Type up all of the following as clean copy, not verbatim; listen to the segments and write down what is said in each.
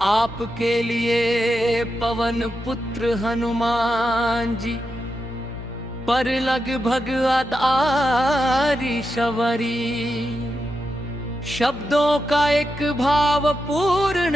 आपके लिए पवन पुत्र हनुमान जी पर लगभग आधारी शबरी, शब्दों का एक भाव पूर्ण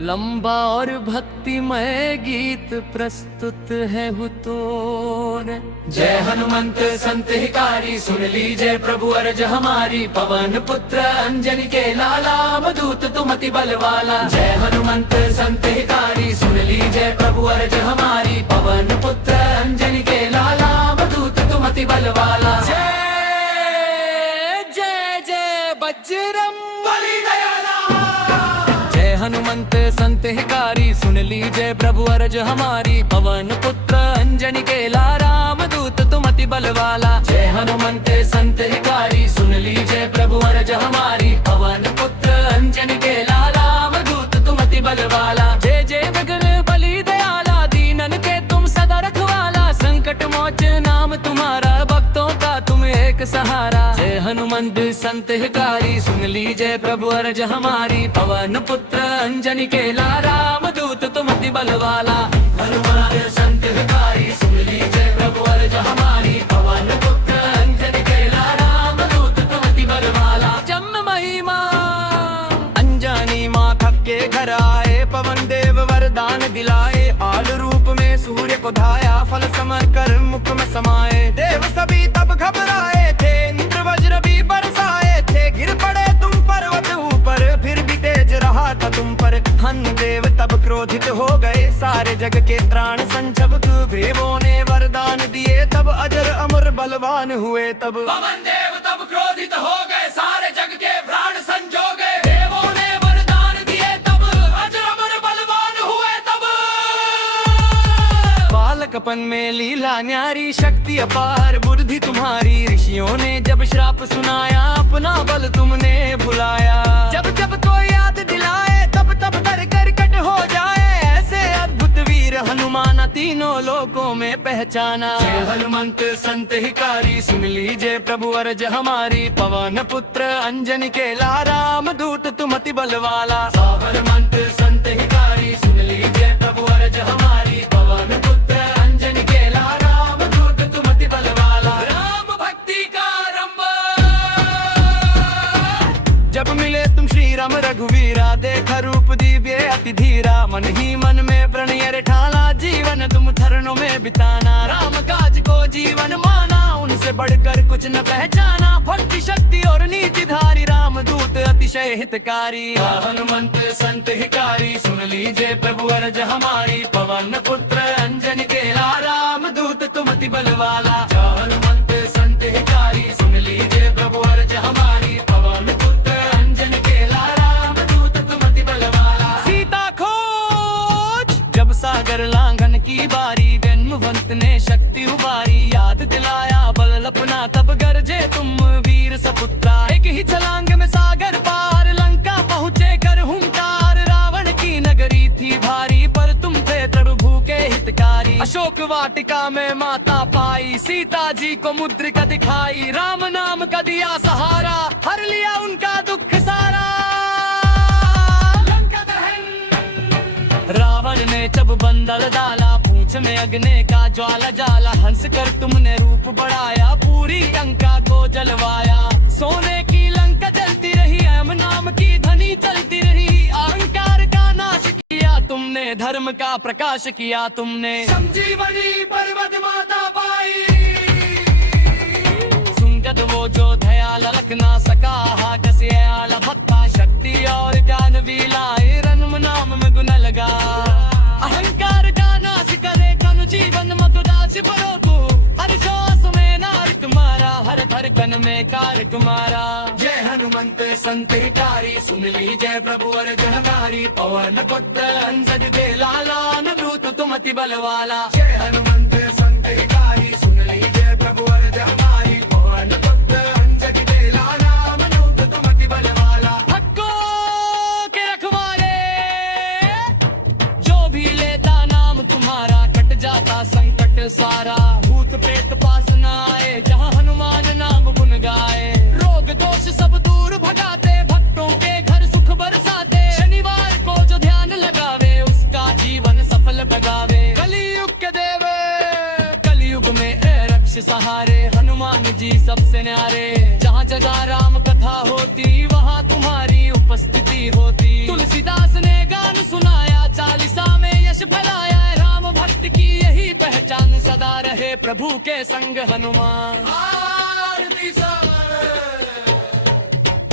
लंबा और भक्तिमय गीत प्रस्तुत है हुतोर। जय हनुमंत संत हिकारी, सुन लीजिए प्रभु अर्ज हमारी। पवन पुत्र अंजनी के लाला, अवधूत तुम अति बल वाला। जय हनुमंत संत हिकारी, सुन लीजिए प्रभु अर्ज हमारी। पवन पुत्र अंजनी के लाला, अवधूत तुम अति बल वाला। जय जय जय बजरंगबली दयाला। हनुमंत संत हिकारी, सुन लीजिए प्रभु अर्ज हमारी। पवन पुत्र अंजनी के लाला, अवधूत तुम अति बल वाला। जय हनुमंत संत हिकारी, सुन लीजिए प्रभु अर्ज हमारी। पवन पुत्र अंजनी के लाला, अवधूत तुम अति बल वाला। जय जय बजरंगबली दयाला, दीनन के तुम सदा रखवाला। संकट मोचन नाम तुम्हारा, भक्तों का तुम एक सहारा। जय हनुमंत संत हिकारी, सुन लीजिए प्रभु अर्ज हमारी। पवन पुत्र अंजनी के लाला, अवधूत तुम अति बल वाला। हनुमंत संत हिकारी, सुन लीजिए प्रभु अर्ज हमारी। पवन पुत्र अंजनी के लाला, अवधूत तुम अति बल वाला। जम महिमा अंजनी माँ के घर आए, पवन देव वरदान दिलाए। आल रूप में सूर्य को धाया, फल समर कर मुख में समाये। देव सभी तब घबराए थे, इंद्र वज्र भी बरसाए थे। गिर पड़े तुम पर्वत ऊपर, फिर भी तेज रहा था तुम पर। हनु देव तब क्रोधित हो गए, सारे जग के प्राण संजब। देवों ने वरदान दिए तब, अजर अमर बलवान हुए तब। पवन देव तब क्रोधित हो गए, सारे जग के प्राण संजो गए। देवों ने वरदान दिए तब, अजर अमर बलवान हुए तब। बालकपन में लीला न्यारी, शक्ति अपार बुद्धि तुम्हारी। ऋषियों ने जब श्राप सुनाया, अपना बल तुमने भुलाया। जब जब कोई याद दिलाए, तब तब कर कर कट हो जाए। ऐसे अद्भुत वीर हनुमान, तीनों लोकों में पहचाना। जय हनुमंत संत हिकारी, सुन लीजिए प्रभु अर्ज हमारी। पवन पुत्र अंजनी के लाला, अवधूत तुम अति बल वाला। हनुमंत संत हिकारी, सुन लीजिए प्रभु अर्ज हमारी। पवन पुत्र अंजनी के लाला, अवधूत तुम अति बल वाला। राम भक्ति का आरंभ जब मिले तुम श्री राम रघुवीरा। देखा रूप दिव्य अति धीरा, मन ही मन में प्रणय ठाना। जीवन तुम चरणों में बिताना, राम काज को जीवन माना। उनसे बढ़कर कुछ न पहचाना, भक्ति शक्ति और नीति धारी। राम दूत अतिशय हितकारी। हनुमंत संत हिकारी, सुन लीजिए प्रभु अर्ज हमारी। पवन पुत्र अंजनी के लाला, अवधूत तुम अति बल वाला। हनुमंत संत हिकारी, सुन लीजिए प्रभु अर्ज हमारी। पवन पुत्र अंजनी के लाला, अवधूत तुम अति बल वाला। सीता खोज जब सागर लांघन की बारी, जन्मवंत ने शक्ति उबारी। याद दिलाया बल अपना, तब गरजे तुम वीर सपुत्रा। एक ही छलांग में सागर पार, लंका पहुँचे कर हुंकार। रावण की नगरी थी भारी, पर तुम थे प्रभु के हितकारी। अशोक वाटिका में माता पाई, सीता जी को मुद्रिका दिखाई। राम नाम का दिया सहारा, हर लिया उनका दुख सारा। रावण ने जब बंदल डाला, पूंछ में अग्नि का ज्वाला जाला। हंस कर तुमने रूप बढ़ाया, पूरी लंका को जलवाया। सोने की लंका जलती रही, अम नाम की ध्वनि चलती रही। अहंकार का नाश किया तुमने, धर्म का प्रकाश किया तुमने। संजीवनी पर्वत माता पाई, सुंगद वो जो दयाल लख ना सका। कसे आला भक्ता, शक्ति और ज्ञान विलाए। रन्म नाम में गुण लगा, अहंकार का नाश करे। कनु जीवन मधुदास परो तू, हर श्वास में नार तुम्हारा। हर धड़कन में कार तुम्हारा। जय हनुमंत संत हिकारी, सुन लीजिए प्रभु अर्ज हमारी। पवन पुत्र अंजनी के लाला, अवधूत तुम अति बल वाला। जय हनुमंत संत हिकारी, सुन लीजिए प्रभु अर्ज हमारी। पवन पुत्र अंजनी के लाला, अवधूत तुम अति बल वाला। हक्कों के रखवाले, जो भी लेता नाम तुम्हारा, कट जाता संकट मिटे सारा, भूत प्रेत पास न आए, जहाँ हनुमान नाम गुन गाए। रोग दोष सब दूर भगाते, भक्तों के घर सुख बरसाते, शनिवार को जो ध्यान लगावे, उसका जीवन सफल भगावे। कलयुग के देवे, कलयुग में रक्ष सहारे, हनुमान जी सबसे न्यारे। जहाँ जगह राम कथा होती, वहाँ तुम्हारी उपस्थिति होती। तुलसीदास ने गान सुनाया, चालीसा में यश फैलाया, राम भक्त की यही पहचान, सदा रहे प्रभु के संग हनुमान।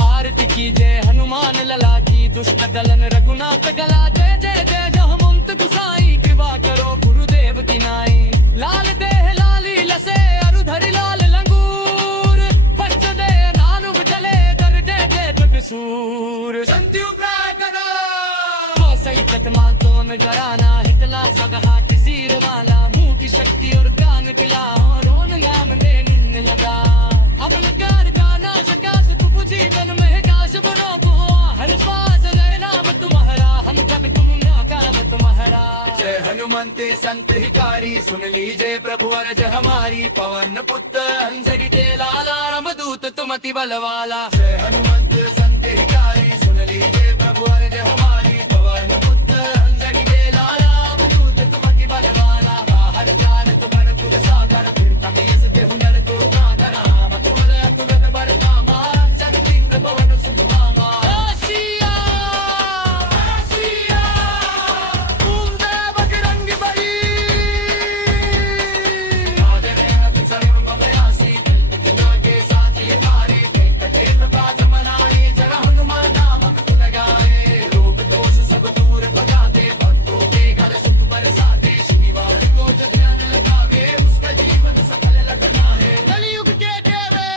आरती की जय हनुमान लला की, दुष्ट दलन रघुनाथ गला। जय जय जय जहमुंत गुसाई, कृपा करो गुरुदेव की नाई। लाल देह लाली लसे, अरुधरि लाल लंगूर, बच्च दे नानुब चले, दर जय जय जुगसूर। संत्यु प्राकरा तो सैकत मातों में घराना, हितला सगहा सिर माला, मुंह की शक्ति और कान टिला, रोन नाम में निन्न लगा। अबल कर जाना शकाश तुम जीवन में काश बनो को, हर पास रहे नाम तुम्हारा, हम जब तुम नाकाम तुम्हारा। जय हनुमंत संत हिकारी, सुन लीजिए प्रभु अर्ज हमारी। पवन पुत्र अंजनी के लाला, रामदूत तुम अति बलवाला। जय हनुमंत संत हिकारी, सुन लीजिए प्रभु अर्ज हमारी। पवन पुत्र अंजनी के लाला, रामदूत तुम अति बलवाला। बाहर जान तुम्हारे कुल सागर, फिर तमीज के हुनर को ना करा, मत बोले तुरंत बरनामा, जग किंग भवन सुखधामा। आशिया आशिया तुम दे बजरंग बली, आदरे हत सर्व ममयासी, दिल के साथी हमारी। भेंट बाज मनाई, जरा हनुमान नाम तुम लगाए। रोग दोष सब दूर भगाते, भक्तों के घर सुख बरसाते, शनिवार को जो ध्यान लगावे, उसका जीवन सफल लगना है। कलयुग के देवे,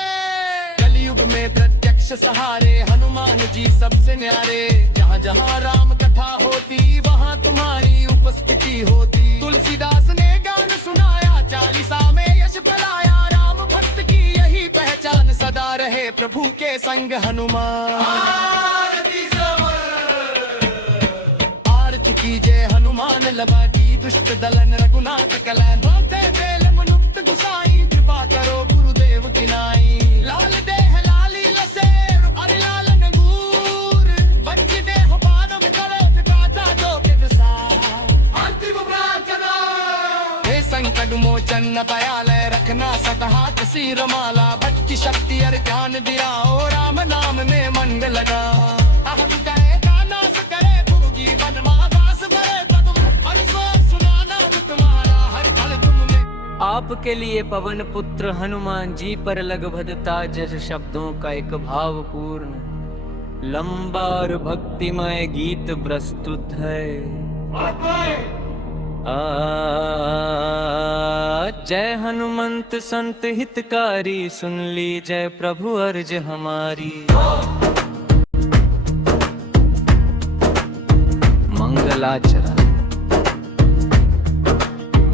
कलयुग में प्रत्यक्ष सहारे, हनुमान जी सबसे न्यारे। जहाँ जहाँ राम कथा होती, वहाँ तुम्हारी उपस्थिति होती। तुलसीदास ने गान सुनाया, चालीसा में यश फैलाया, राम भक्त की यही पहचान, सदा रहे प्रभु के संग हनुमान। आरती कीजिए हनुमान लगा की, दुष्ट दलन रघुनाथ कलैन। भोते बेल मुनुक्त गुसाई, कृपा करो गुरुदेव की नाई। लाल देह लाली लसे, अरे लाल नगूर, बच्च देह पादम करे, विपाता दो के दिशा। अंतिम प्रार्थना हे संकट मोचन दयालय, रखना सदा सिर माला। भक्ति शक्ति और ध्यान दिया, ओ राम नाम में मन लगा। अहम कहे नाश करे, गुरु जीवन मादास भरे पदम, और सुना नाम तुम्हारा, हर पल तुम में। आपके लिए पवन पुत्र हनुमान जी पर लगभगता जस शब्दों का एक भावपूर्ण लंबा और भक्तिमय गीत प्रस्तुत है। जय हनुमंत संत हितकारी, सुन ली जय प्रभु अर्ज हमारी। मंगलाचरण।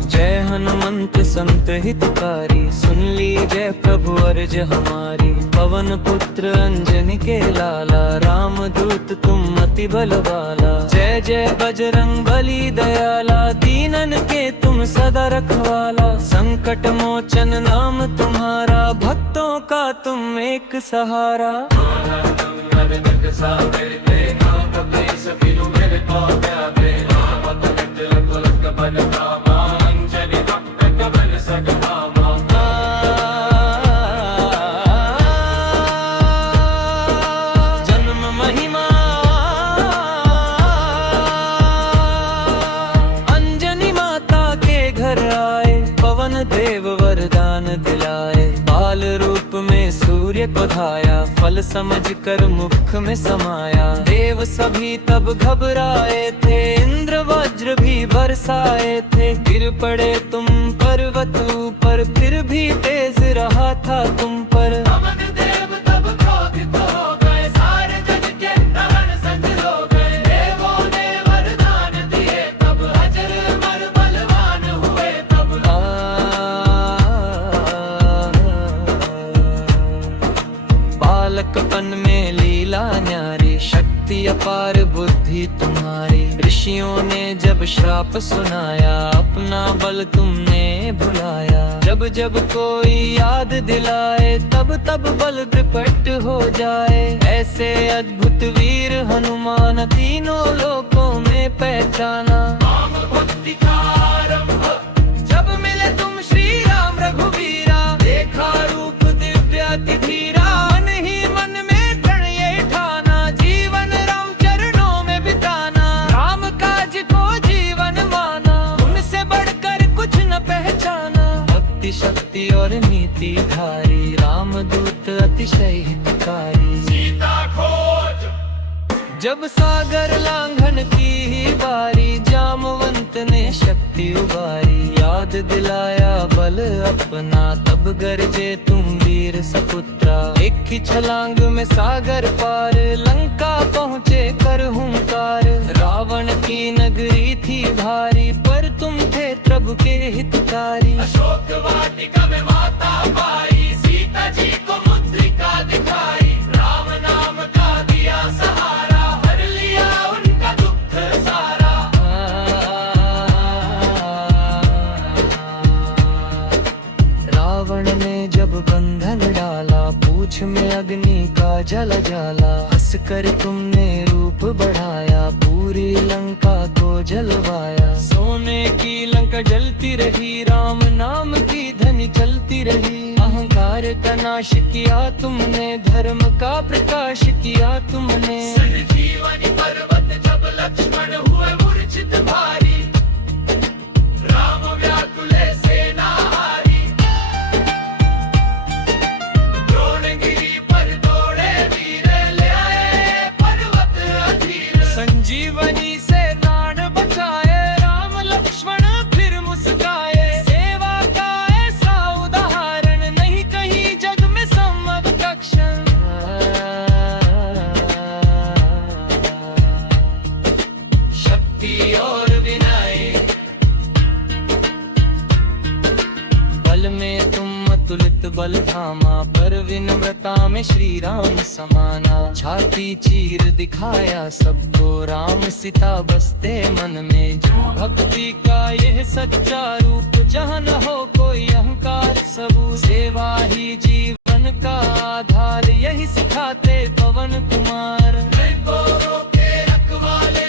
जय हनुमंत संत हितकारी, सुन ली जय प्रभु अर्ज हमारी। पवन पुत्र अंजनी के लाला, राम दूत तुम अति बलवाला। जय जय बजरंग बली दयाला, दीनन के तुम सदा रखवाला। संकट मोचन नाम तुम्हारा, भक्तों का तुम एक सहारा। देव वरदान दिलाए, बाल रूप में सूर्य को धाया, फल समझ कर मुख में समाया। देव सभी तब घबराए थे, इंद्र वज्र भी बरसाए थे। गिर पड़े तुम पर्वत ऊपर, फिर भी तेज रहा था तुम पर। बालकपन में लीला न्यारी, शक्ति अपार बुद्धि तुम्हारी। ऋषियों ने जब श्राप सुनाया, अपना बल तुमने भुलाया। जब जब कोई याद दिलाए, तब तब बल प्रकट हो जाए। ऐसे अद्भुत वीर हनुमान तीनों लोकों में पहचाना। जब मिले तुम श्री राम रघुवीरा, देखा रूप दिव्य अति धीरा। मन ही मन में प्रण ये ठाना, जीवन राम चरणों में बिताना। राम काज को जीवन माना, उनसे बढ़कर कुछ न पहचाना। भक्ति शक्ति और नीति धारी, रामदूत अतिशय हितकारी। सीता खोज जब सागर लांघन की ही बारी, जामवंत ने शक्ति उबारी। याद दिलाया बल अपना, तब गरजे तुम वीर सपुत्रा। एक ही छलांग में सागर पार, लंका पहुँचे कर हुंकार। रावण की नगरी थी भारी, पर तुम थे प्रभु के हितकारी। अशोक वाटिका में माता पाई, सीता जी को मुद्रिका दिखाई। राम नाम का दिया सहारा, हर लिया उनका दुख सारा। रावण ने जब बंधन डाला, पूछ में अग्नि का जल जाला। हंस कर तुमने रूप बढ़ाया, पूरी लंका को जलवाया। सोने की लंका जलती रही, राम नाम की ध्वनि चलती रही। अहंकार का नाश किया तुमने, धर्म का प्रकाश किया तुमने। संजीवनी पर्वत जब लक्ष्मण हुए मूर्छित भारी, राम व्याकुले सेना हारी। द्रोणगिरी पर दौड़े वीर, ले आए पर्वत अधीर। संजीवनी से प्राण बचाए, राम लक्ष्मण फिर मुस्काए। सेवा का ऐसा उदाहरण नहीं कहीं जग में समकक्ष। शक्ति और विनय बल में तुम अतुलित बल धामा, पर विनम्रता में श्री राम समाना। छाती चीर दिखाया सबको, राम सीता बसते मन में। भक्ति का यह सच्चा रूप, जहाँ न हो कोई अहंकार सबूत। सेवा ही जीवन का आधार, यही सिखाते पवन कुमार। के रखवाले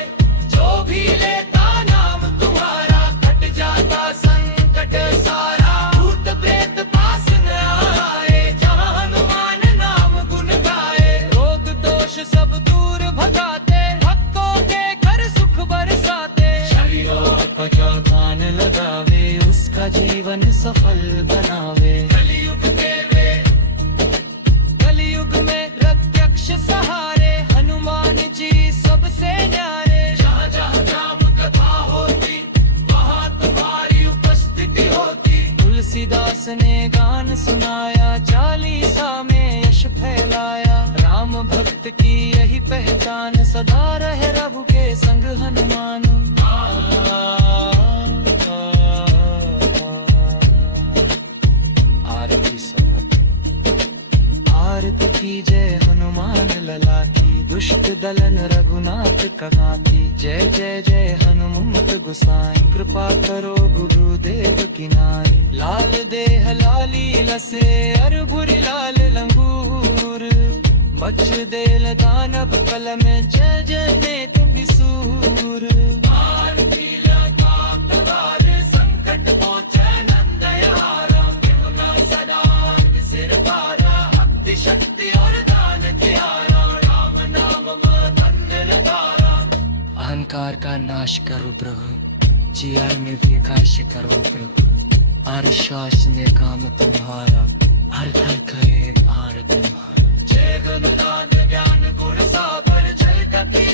जो भी लेता नाम तुम्हारा, कट जाता संकट सारा। भूत प्रेत पास न आए, जहाँ हनुमान नाम गुण गाए। रोग दोष सब दूर भगाते, भक्तों के घर सुख बरसाते। शरीर पचा कान लगावे, उसका जीवन सफल बनावे। कलयुग के वे, कलयुग में प्रत्यक्ष सहारे, हनुमान जी सबसे न्यारे। जहाँ जहाँ जाप कथा होती, वहाँ तुम्हारी उपस्थिति होती। तुलसीदास ने गान सुनाया, चालीसा में यश फैलाया। राम भक्त की यही पहचान, सदा रहे रघु के संग हनुमान। आरती सब आरती की जय हनुमान लला की। दुष्ट दलन रघुनाथ कहा की। जय जय जय हनुमंत गोसाई, कृपा करो गुरुदेव की नाई। लाल देह लाली लसे, अरबुरी लाल लंगूर। बच देल दानव कल में, जय जय नेत बिसूर। आरती लगा तवार, संकट मोचन नंद यारा। किहुना सदा सिर पारा, भक्ति शक्ति और दान तिहारा। राम नाम धन्य नगारा। अहंकार का नाश करो प्रभु, जिया में विकास करो प्रभु। हर श्वास में काम तुम्हारा, हर पल करे भार तुम्हारा। जय गुरुनाथ ज्ञान गुण सागर, झलकती